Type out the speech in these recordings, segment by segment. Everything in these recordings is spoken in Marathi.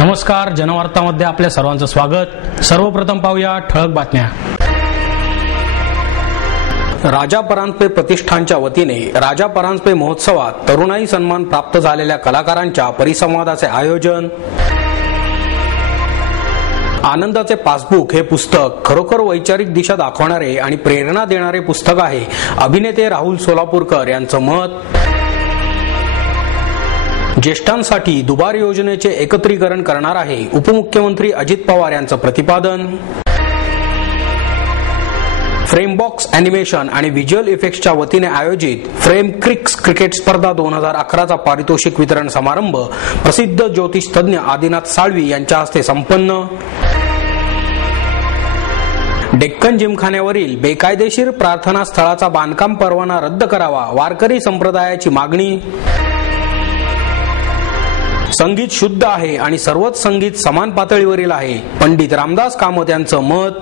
नमस्कार, जनवार्तामध्ये आपल्या सर्वांचं स्वागत। सर्वप्रथम पाहूया ठळक बातम्या। राजा परांजपे प्रतिष्ठानच्या वतीने राजा परांजपे महोत्सवात तरुणाई सन्मान प्राप्त झालेल्या कलाकारांच्या परिसंवादाचे आयोजन। आनंदाचे पासबुक हे पुस्तक खरोखर वैचारिक दिशा दाखवणारे आणि प्रेरणा देणारे पुस्तक आहे, अभिनेते राहुल सोलापूरकर यांचं मत। ज्येष्ठांसाठी दुबार योजनेचे एकत्रीकरण करणार आहे, उपमुख्यमंत्री अजित पवार यांचं प्रतिपादन। फ्रेमबॉक्स ॲनिमेशन आणि व्हिज्युअल इफेक्ट्सच्या वतीने आयोजित फ्रेम क्रिक्स क्रिकेट स्पर्धा 2011चा पारितोषिक वितरण समारंभ प्रसिद्ध ज्योतिषतज्ञ आदिनाथ साळवी यांच्या हस्ते संपन्न। डेक्कन जिमखान्यावरील बेकायदेशीर प्रार्थना स्थळाचा बांधकाम परवाना रद्द करावा, वारकरी संप्रदायाची मागणी। संगीत शुद्ध आहे आणि सर्वच संगीत समान पातळीवरील आहे, पंडित रामदास कामत यांचं मत।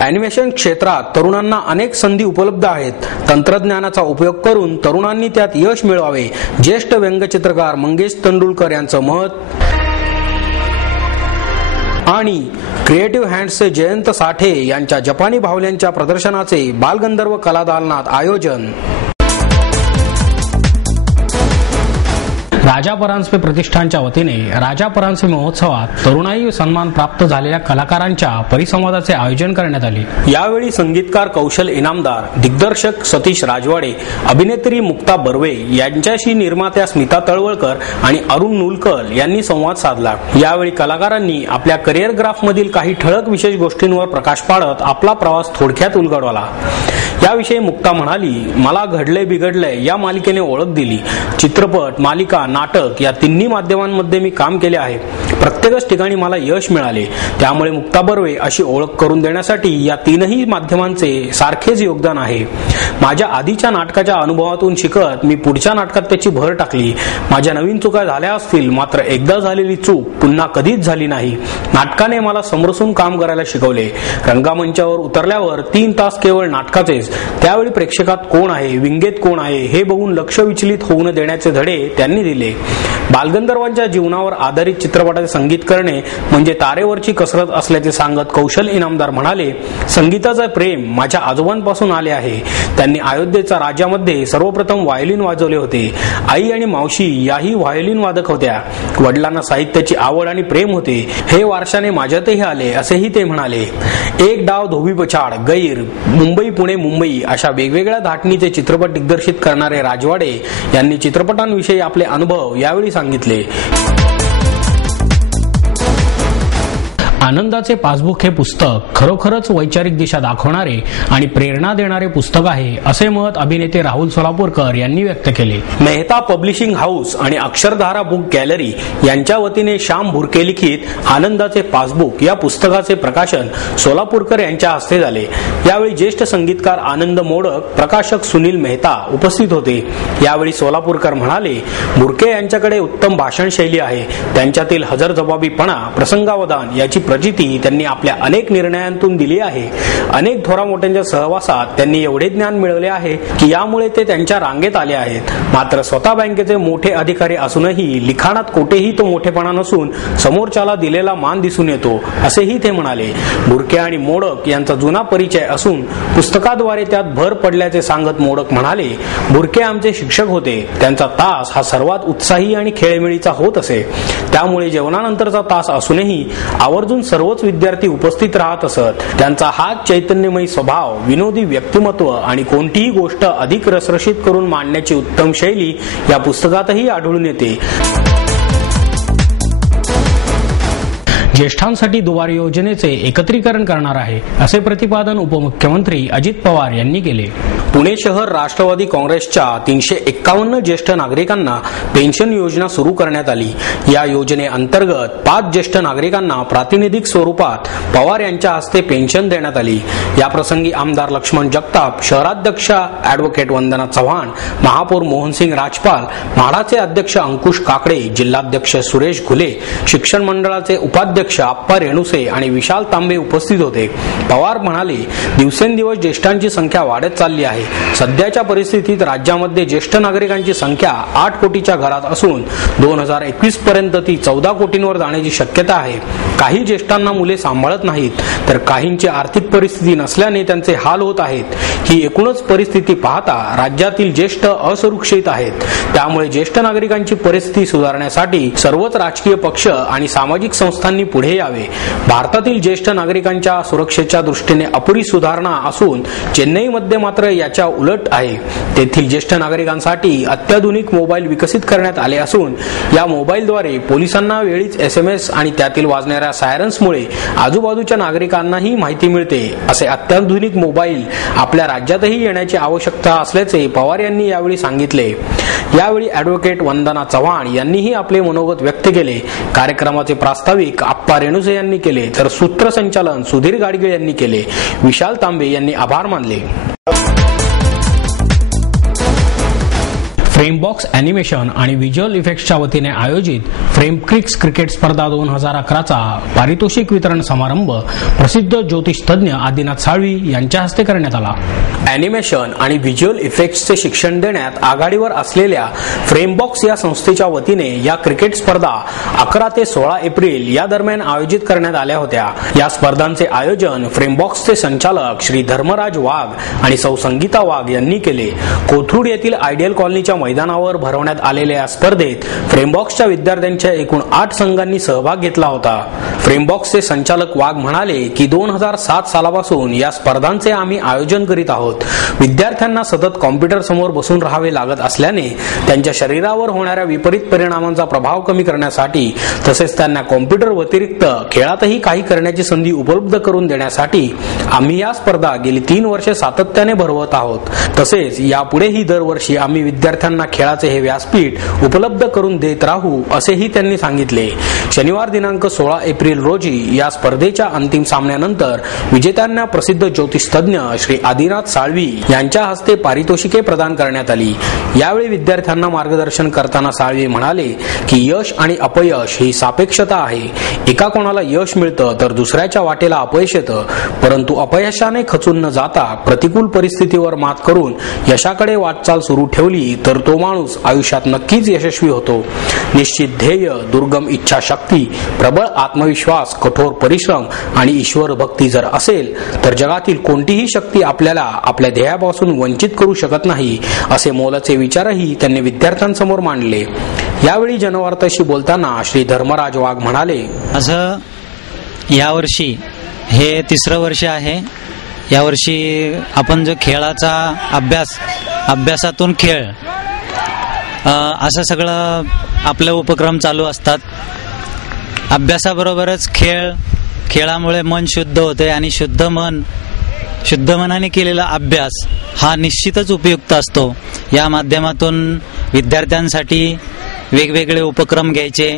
ॲनिमेशन क्षेत्रात तरुणांना अनेक संधी उपलब्ध आहेत, तंत्रज्ञानाचा उपयोग करून तरुणांनी त्यात यश मिळवावे, ज्येष्ठ व्यंगचित्रकार मंगेश तेंडुलकर यांचं मत। आणि क्रिएटिव्ह हँड्सचे जयंत साठे यांच्या जपानी बाहुल्यांच्या प्रदर्शनाचे बालगंधर्व कलादालनात आयोजन। राजा परांजपे प्रतिष्ठानच्या वतीने राजा परांजपे महोत्सवात तरुणाई सन्मान प्राप्त झालेल्या कलाकारांच्या परिसंवादाचे आयोजन करण्यात आले। यावेळी संगीतकार कौशल इनामदार, दिग्दर्शक सतीश राजवाडे, अभिनेत्री मुक्ता बर्वे यांच्याशी निर्मात्या स्मिता तळवळकर आणि अरुण नुलकर यांनी संवाद साधला। यावेळी कलाकारांनी आपल्या करिअर ग्राफमधील काही ठळक विशेष गोष्टींवर प्रकाश पाडत आपला प्रवास थोडक्यात उलगडवला। याविषयी मुक्ता म्हणाली, मला घडले बिघडले या मालिकेने ओळख दिली। चित्रपट, मालिका, नाटक या तिन्ही माध्यमांमध्ये मी काम केले आहे। प्रत्येकच ठिकाणी मला यश मिळाले, त्यामुळे मुक्ता बर्वे अशी ओळख करून देण्यासाठी या तीनही माध्यमांचे सारखेच योगदान आहे। माझ्या आधीच्या नाटकाच्या अनुभवातून शिकत मी पुढच्या नाटकात त्याची भर टाकली। माझ्या नवीन चुका झाल्या असतील, मात्र एकदा झालेली चूक पुन्हा कधीच झाली नाही। नाटकाने मला समरसून काम करायला शिकवले। रंगमंचावर उतरल्यावर 3 तास केवळ नाटकाचेच, त्यावेळी प्रेक्षकात कोण आहे, विंगेत कोण आहे हे बघून लक्ष विचलित होऊ न देण्याचे धडे त्यांनी दिले। बालगंधर्वांच्या जीवनावर आधारित चित्रपटाचे संगीत करणे म्हणजे तारेवरची कसरत असल्याचे सांगत कौशल इनामदार म्हणाले, संगीताचे प्रेम माझ्या आजोबांपासून आले आहे। त्यांनी अयोध्येच्या राज्यामध्ये सर्वप्रथम व्हायोलिन वाजवले होते। आई आणि मावशी याही व्हायोलिन वादक होत्या। वडिलांना साहित्याची आवड आणि प्रेम होते, हे वारशाने माझ्यातही आले असेही ते म्हणाले। एक डाव धोबी पछाड, गैर, मुंबई पुणे मुंबई अशा वेगवेगळ्या धाटणीचे चित्रपट दिग्दर्शित करणारे राजवाडे यांनी चित्रपटांविषयी आपले अनुभव यावेळी सांगितले। आनंदाचे पासबुक हे पुस्तक खरोखरच वैचारिक दिशा दाखवणारे आणि प्रेरणा देणारे पुस्तक आहे, असे मत अभिनेते राहुल सोलापूरकर यांनी व्यक्त केले। मेहता पब्लिशिंग हाऊस आणि अक्षरधारा बुक गॅलरी यांच्या वतीने श्याम भुरके लिखित आनंदाचे पासबुक या पुस्तकाचे प्रकाशन सोलापूरकर यांच्या हस्ते झाले। यावेळी ज्येष्ठ संगीतकार आनंद मोडक, प्रकाशक सुनील मेहता उपस्थित होते। यावेळी सोलापूरकर म्हणाले, भुरके यांच्याकडे उत्तम भाषण शैली आहे। त्यांच्यातील हजरजबाबीपणा, प्रसंगावधान याची प्रचिती त्यांनी आपल्या अनेक निर्णयांतून दिली आहे। अनेक थोरामोठ्यांच्या सहवासात त्यांनी एवढे ज्ञान मिळवले आहे की यामुळे ते त्यांच्या रांगेत आले आहेत। मात्र स्वतः बँकेचे मोठे अधिकारी असूनही लिखाणात कोठेही तो मोठेपणा नसून समोरच्याला दिलेला मान दिसून येतो, असेही ते म्हणाले। भुरके आणि मोडक यांचा जुना परिचय असून पुस्तकाद्वारे त्यात भर पडल्याचे सांगत मोडक म्हणाले, भुरके आमचे शिक्षक होते। त्यांचा तास हा सर्वात उत्साही आणि खेळमेळीचा होत असे, त्यामुळे जेवणानंतरचा तास असूनही आवर्जून सर्वच विद्यार्थी उपस्थित राहत असत। त्यांचा हा चैतन्यमयी स्वभाव, विनोदी व्यक्तिमत्व आणि कोणतीही गोष्ट अधिक रसरशीत करून मांडण्याची उत्तम शैली या पुस्तकातही आढळून येते। ज्येष्ठांसाठी दुबार योजनेचे एकत्रीकरण करणार आहे, असे प्रतिपादन उपमुख्यमंत्री अजित पवार यांनी केले। पुणे शहर राष्ट्रवादी काँग्रेसच्या 351 ज्येष्ठ नागरिकांना पेन्शन योजना सुरू करण्यात आली। या योजनेअंतर्गत 5 ज्येष्ठ नागरिकांना प्रातिनिधिक स्वरूपात पवार यांच्या हस्ते पेन्शन देण्यात आली। याप्रसंगी आमदार लक्ष्मण जगताप, शहराध्यक्ष ॲडव्होकेट वंदना चव्हाण, महापौर मोहनसिंग राजपाल, म्हाडाचे अध्यक्ष अंकुश काकडे, जिल्हाध्यक्ष सुरेश घुले, शिक्षण मंडळाचे उपाध्यक्ष अध्यक्ष आप्पा रेणुसे आणि विशाल तांबे उपस्थित होते. पवार म्हणाले, दिवसेंदिवस ज्येष्ठांची संख्या वाढत चालली आहे. सध्याच्या परिस्थितीत राज्यामध्ये ज्येष्ठ नागरिकांची संख्या 8 कोटीच्या घरात असून 2021 पर्यंत ती 14 कोटींवर जाण्याची शक्यता आहे. काही ज्येष्ठांना मुले सांभाळत नाहीत तर काहींची आर्थिक परिस्थिती नसल्याने त्यांचे हाल होत आहेत. ही एकूणच परिस्थिती पाहता राज्यातील ज्येष्ठ असुरक्षित आहेत. त्यामुळे ज्येष्ठ नागरिकांची परिस्थिती सुधारण्यासाठी सर्वच राजकीय पक्ष आणि सामाजिक संस्थांनी पुढे यावे. भारतातील ज्येष्ठ नागरिकांच्या सुरक्षेच्या दृष्टीने अपुरी सुधारणा असून चेन्नईमध्ये मात्र याच्या उलट आहे. तेथील ज्येष्ठ नागरिकांसाठी अत्याधुनिक मोबाईल विकसित करण्यात आले असून या मोबाईलद्वारे पोलिसांना वेळीच SMS आणि त्यातील वाजणाऱ्या सायरन्समुळे आजूबाजूच्या नागरिकांनाही माहिती मिळते. असे अत्याधुनिक मोबाईल आपल्या राज्यातही येण्याची आवश्यकता असल्याचे पवार यांनी यावेळी सांगितले. यावेळी ॲडव्होकेट वंदना चव्हाण यांनीही आपले मनोगत व्यक्त केले. कार्यक्रमाचे प्रास्ताविक आप्पा रेणुसे यांनी केले तर सूत्रसंचालन सुधीर गाडगीळ यांनी केले. विशाल तांबे यांनी आभार मानले. फ्रेमबॉक्स ॲनिमेशन आणि व्हिज्युअल इफेक्ट्सच्या वतीने आयोजित फ्रेमक्रिक्स क्रिकेट स्पर्धा 2011चा पारितोषिक वितरण समारंभ प्रसिद्ध ज्योतिष तज्ञ आदिनाथ साळवी यांच्या हस्ते करण्यात आला. ॲनिमेशन आणि व्हिज्युअल इफेक्ट्सचे शिक्षण देण्यात आघाडीवर असलेल्या फ्रेमबॉक्स या संस्थेच्या वतीने या क्रिकेट स्पर्धा 11 ते 16 एप्रिल या दरम्यान आयोजित करण्यात आल्या होत्या. या स्पर्धांचे आयोजन फ्रेमबॉक्सचे संचालक श्री धर्मराज वाघ आणि सौ संगीता वाघ यांनी केले. कोथरूड येथील आयडियल कॉलनीच्या मैदानावर भरवण्यात आलेल्या या स्पर्धेत फ्रेमबॉक्सच्या विद्यार्थ्यांच्या एकूण 8 संघांनी सहभाग घेतला होता. फ्रेमबॉक्सचे संचालक वाघ म्हणाले की 2007 सालापासून या स्पर्धांचे आम्ही आयोजन करीत आहोत. विद्यार्थ्यांना सतत कॉम्प्युटर समोर बसून राहावे लागत असल्याने त्यांच्या शरीरावर होणाऱ्या विपरीत परिणामांचा प्रभाव कमी करण्यासाठी तसेच त्यांना कॉम्प्युटर व्यतिरिक्त खेळातही काही करण्याची संधी उपलब्ध करून देण्यासाठी आम्ही या स्पर्धा गेली 3 वर्षे सातत्याने भरवत आहोत. तसेच यापुढेही दरवर्षी आम्ही विद्यार्थ्यांना खेळाचे हे व्यासपीठ उपलब्ध करून देत राहू असेही त्यांनी सांगितले. शनिवार दिनांक 16 एप्रिल रोजी या स्पर्धेच्या अंतिम सामन्यानंतर विजेत्यांना प्रसिद्ध ज्योतिष तज्ञ श्री आदिनाथ साळवी यांच्या हस्ते पारितोषिके प्रदान करण्यात आली. यावेळी विद्यार्थ्यांना मार्गदर्शन करताना साळवी म्हणाले की यश आणि अपयश ही सापेक्षता आहे. एका कोणाला यश मिळतं तर दुसऱ्याच्या वाटेला अपयश येतं, परंतु अपयशाने खचून न जाता प्रतिकूल परिस्थितीवर मात करून यशाकडे वाटचाल सुरू ठेवली तर तो माणूस आयुष्यात नक्कीच यशस्वी होतो. निश्चित ध्येय, दुर्गम इच्छाशक्ती, प्रबळ आत्मविश्वास, कठोर परिश्रम आणि ईश्वर भक्ती जर असेल तर जगातील कोणतीही शक्ती आपल्याला आपल्या ध्येयापासून वंचित करू शकत नाही असे मोलाचे विचारही त्यांनी विद्यार्थ्यांसमोर मांडले. यावेळी जनवार्ताशी बोलताना श्री धर्मराज वाघ म्हणाले, असं यावर्षी हे 3रं वर्ष आहे. यावर्षी आपण जो खेळाचा अभ्यासातून खेळ असं सगळं आपले उपक्रम चालू असतात. अभ्यासाबरोबरच खेळामुळे मन शुद्ध होते आणि शुद्ध मनाने केलेला अभ्यास हा निश्चितच उपयुक्त असतो. या माध्यमातून विद्यार्थ्यांसाठी वेगवेगळे उपक्रम घ्यायचे,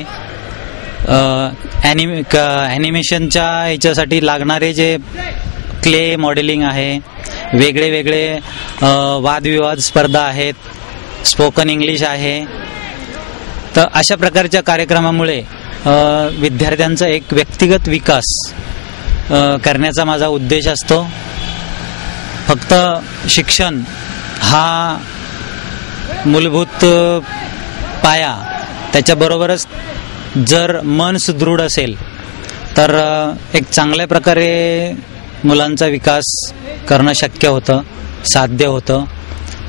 ॲनिमेशनच्या ह्याच्यासाठी लागणारे जे क्ले मॉडेलिंग आहे, वेगळे वादविवाद स्पर्धा आहेत, स्पोकन इंग्लिश आहे. तर अशा प्रकारच्या कार्यक्रमामुळे विद्यार्थ्यांचा एक व्यक्तिगत विकास करण्याचा माझा उद्देश असतो. फक्त शिक्षण हा मूलभूत पाया, त्याच्याबरोबरच जर मन सुदृढ असेल तर एक चांगल्या प्रकारे मुलांचा विकास करणं शक्य होतं, साध्य होतं.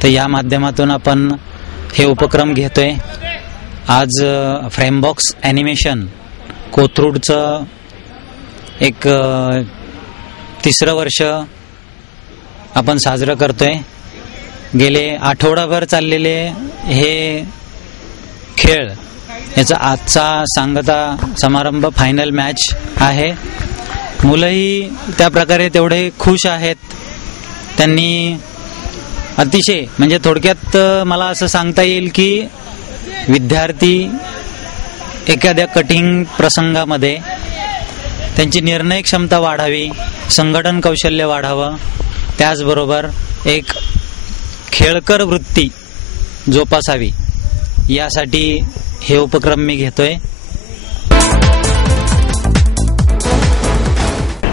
तर या माध्यमातून आपण हे उपक्रम घेतोय. आज फ्रेमबॉक्स ॲनिमेशन कोथरूडचं एक 3रं वर्ष आपण साजरं करतोय. गेले आठवडाभर चाललेले हे खेळ याचा आजचा सांगता समारंभ फायनल मॅच आहे. मुलंही त्या प्रकारे तेवढे खुश आहेत. त्यांनी अतिशय म्हणजे थोडक्यात मला असं सांगता येईल की विद्यार्थी एखाद्या कठीण प्रसंगामध्ये त्यांची निर्णय क्षमता वाढावी, संघटन कौशल्य वाढावं, त्याचबरोबर एक खेळकर वृत्ती जोपासावी, यासाठी हे उपक्रम मी घेतोय.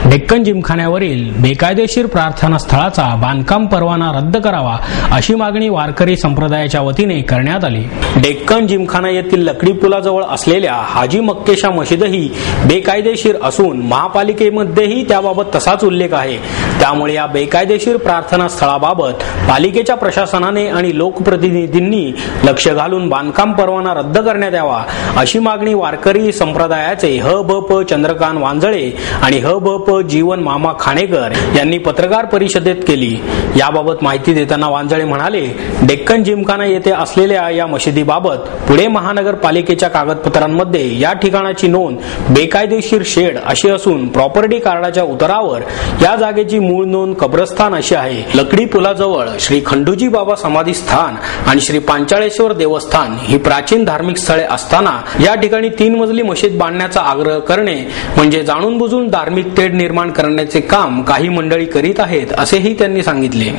डेक्कन जिमखान्यावरील बेकायदेशीर प्रार्थना स्थळाचा बांधकाम परवाना रद्द करावा अशी मागणी वारकरी संप्रदायाच्या वतीने करण्यात आली. डेक्कन जिमखाना येथील लकडी पुलाजवळ असलेल्या हाजी मक्केशा मशीदही बेकायदेशीर असून महापालिकेमध्येही त्याबाबत तसाच उल्लेख आहे. त्यामुळे या बेकायदेशीर प्रार्थना स्थळाबाबत पालिकेच्या प्रशासनाने आणि लोकप्रतिनिधींनी लक्ष घालून बांधकाम परवाना रद्द करण्यात यावा अशी मागणी वारकरी संप्रदायाचे ह.भ.प. चंद्रकांत वांजळे आणि ह.भ.प. जीवन मामा खाणेकर यांनी पत्रकार परिषदेत केली. याबाबत माहिती देताना वांजळे म्हणाले, डेक्कन जिमखाना येथे असलेल्या या मशिदीबाबत पुणे महानगरपालिकेच्या कागदपत्रांमध्ये या ठिकाणाची नोंद बेकायदेशीर शेड अशी असून प्रॉपर्टी कार्डाच्या उतारावर या जागेची मूळ नोंद कब्रस्थान अशी आहे. लकडी पुलाजवळ श्री खंडूजी बाबा समाधी स्थान आणि श्री पांचाळेश्वर देवस्थान ही प्राचीन धार्मिक स्थळे असताना या ठिकाणी 3 मजली मशीद बांधण्याचा आग्रह करणे म्हणजे जाणून बुजून धार्मिक तेढ निर्माण करण्याचे काम काही मंडळी करीत आहेत असेही त्यांनी सांगितले.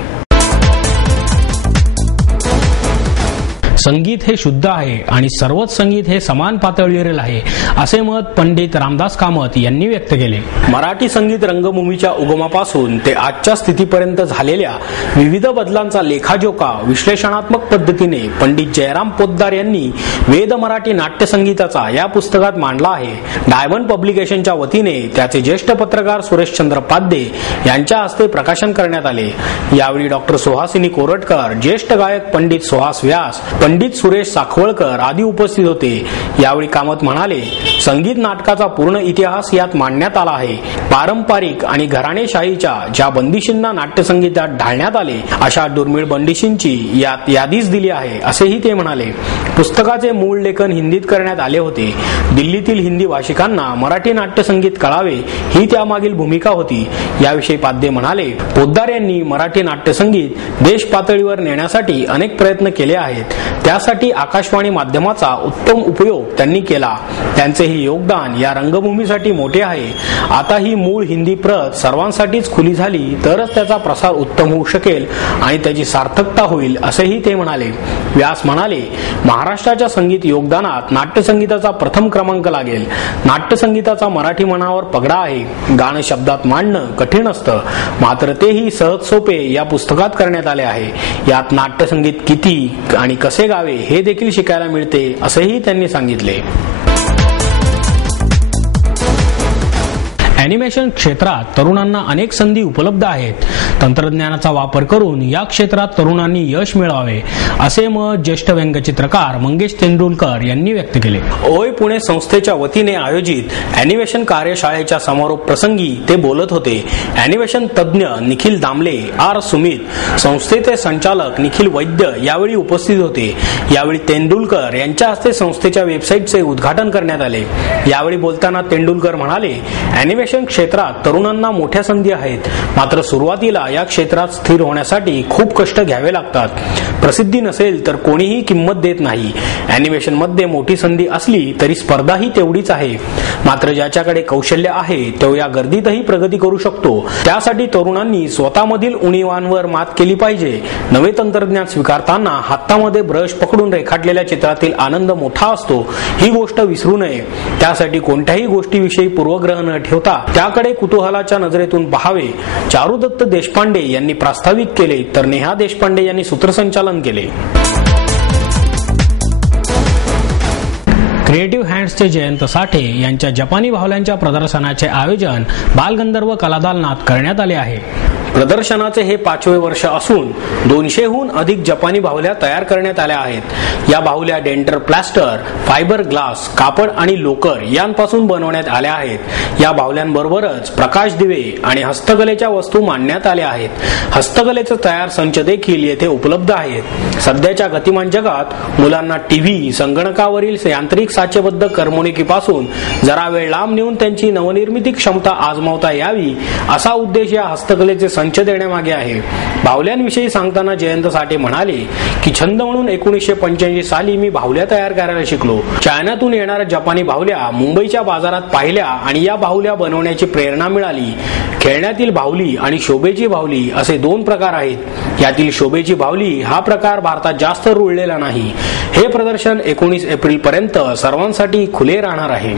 संगीत हे शुद्ध आहे आणि सर्वच संगीत हे समान पातळीवरील आहे असे मत पंडित रामदास कामत यांनी व्यक्त केले. मराठी संगीत रंगभूमीच्या उगमापासून ते आजच्या स्थितीपर्यंत झालेल्या विविध बदलांचा लेखाजोखा विश्लेषणात्मक पद्धतीने पंडित जयराम पोद्दार यांनी वेद मराठी नाट्य संगीताचा या पुस्तकात मांडला आहे. डायमंड पब्लिकेशनच्या वतीने त्याचे ज्येष्ठ पत्रकार सुरेशचंद्र पाध्ये यांच्या हस्ते प्रकाशन करण्यात आले. यावेळी डॉक्टर सुहासिनी कोरटकर, ज्येष्ठ गायक पंडित सुहास व्यास, पंडित सुरेश साखवळकर आदी उपस्थित होते. यावेळी कामत म्हणाले, संगीत नाटकाचा पूर्ण इतिहास यात मांडण्यात आला आहे. पारंपरिक आणि घराणेशाहीच्या ज्या बंदिशींना नाट्यसंगीतात ढाळण्यात आले अशा दुर्मिळ बंदिशींची यात यादीच दिली आहे असेही ते म्हणाले. पुस्तकाचे मूळ लेखन हिंदीत करण्यात आले होते. दिल्लीतील हिंदी भाषिकांना मराठी नाट्यसंगीत कळावे ही त्यामागील भूमिका होती. याविषयी पाध्ये म्हणाले, पोद्दार यांनी मराठी नाट्यसंगीत देश पातळीवर नेण्यासाठी अनेक प्रयत्न केले आहेत. त्यासाठी आकाशवाणी माध्यमाचा उत्तम उपयोग त्यांनी केला. त्यांचे हे योगदान या रंगभूमीसाठी मोठे आहे. आता ही मूळ हिंदी प्रत सर्वांसाठीच खुली झाली तरच त्याचा प्रसार उत्तम होऊ शकेल आणि त्याची सार्थकता होईल असेही ते म्हणाले. व्यास म्हणाले, महाराष्ट्राच्या संगीत योगदानात नाट्यसंगीताचा प्रथम क्रमांक लागेल. नाट्यसंगीताचा मराठी मनावर पगडा आहे. गाणं शब्दात मांडणं कठीण असतं, मात्र तेही सहज सोपे या पुस्तकात करण्यात आले आहे. यात नाट्यसंगीत किती आणि कसे गावे हे देखील शिकायला मिळते असेही त्यांनी सांगितले. ॲनिमेशन क्षेत्रात तरुणांना अनेक संधी उपलब्ध आहेत. तंत्रज्ञानाचा वापर करून या क्षेत्रात तरुणांनी यश मिळवावे असे मत ज्येष्ठ व्यंगचित्रकार मंगेश तेंडुलकर यांनी व्यक्त केले. ओय पुणे संस्थेच्या वतीने आयोजित ॲनिमेशन कार्यशाळेच्या समारोप प्रसंगी ते बोलत होते. ॲनिमेशन तज्ज्ञ निखिल दामले, आर सुमित, संस्थेचे संचालक निखिल वैद्य यावेळी उपस्थित होते. यावेळी तेंडुलकर यांच्या हस्ते संस्थेच्या वेबसाईटचे उद्घाटन करण्यात आले. यावेळी बोलताना तेंडुलकर म्हणाले, ॲनिमेशन क्षेत्रात तरुणांना मोठ्या संधी आहेत, मात्र सुरुवातीला या क्षेत्रात स्थिर होण्यासाठी खूप कष्ट घ्यावे लागतात. प्रसिद्धी नसेल तर कोणीही किंमत देत नाही. ॲनिमेशन मध्ये मोठी संधी असली तरी स्पर्धाही तेवढीच आहे. मात्र ज्याच्याकडे कौशल्य आहे तो या गर्दीतही प्रगती करू शकतो. त्यासाठी तरुणांनी स्वतःमधील उणीवांवर मात केली पाहिजे. नवे तंत्रज्ञान स्वीकारताना हातामध्ये ब्रश पकडून रेखाटलेल्या चित्रातील आनंद मोठा असतो ही गोष्ट विसरू नये. त्यासाठी कोणत्याही गोष्टीविषयी पूर्वग्रह न ठेवता त्याकडे कुतूहलाच्या नजरेतून पाहावे. चारुदत्त देशपांडे यांनी प्रास्ताविक केले तर नेहा देशपांडे यांनी सूत्रसंचालन केले. क्रिएटिव्ह हँड्सचे जयंत साठे यांच्या जपानी बाहुल्यांच्या प्रदर्शनाचे आयोजन बालगंधर्व कलादालनात करण्यात आले आहे. प्रदर्शनाचे हे 5वे वर्ष असून 200हून अधिक जपानी बाहुल्या तयार करण्यात आल्या आहेत. या बाहुल्या डेंटर प्लास्टर, फायबर ग्लास, कापड आणि लोकर यांपासून बनवण्यात आल्या आहेत. या बाहुल्यांबरोबरच प्रकाश दिवे आणि हस्तकलेच्या वस्तू मांडण्यात आल्या आहेत. हस्तकलेचे तयार संच देखील येथे उपलब्ध आहेत. सध्याच्या गतिमान जगात मुलांना टीव्ही, संगणकावरील यांत्रिक साचेबद्ध करमणुकीपासून जरा वेळ लांब नेऊन त्यांची नवनिर्मिती क्षमता आजमावता यावी असा उद्देश या हस्तकलेचे संच देण्यामागे आहे. बाहुल्यांविषयी सांगताना जयंत साठे म्हणाले की छंद म्हणून 1985 साली मी बाहुल्या तयार करायला शिकलो. चायनातून येणाऱ्या जपानी बाहुल्या मुंबईच्या बाजारात पाहिल्या आणि या बाहुल्या बनवण्याची प्रेरणा मिळाली. खेळण्यातील बाहुली आणि शोभेची बाहुली असे 2 प्रकार आहेत. यातील शोभेची बाहुली हा प्रकार भारतात जास्त रुळलेला नाही. हे प्रदर्शन 19 एप्रिल पर्यंत सर्वांसाठी खुले राहणार आहे.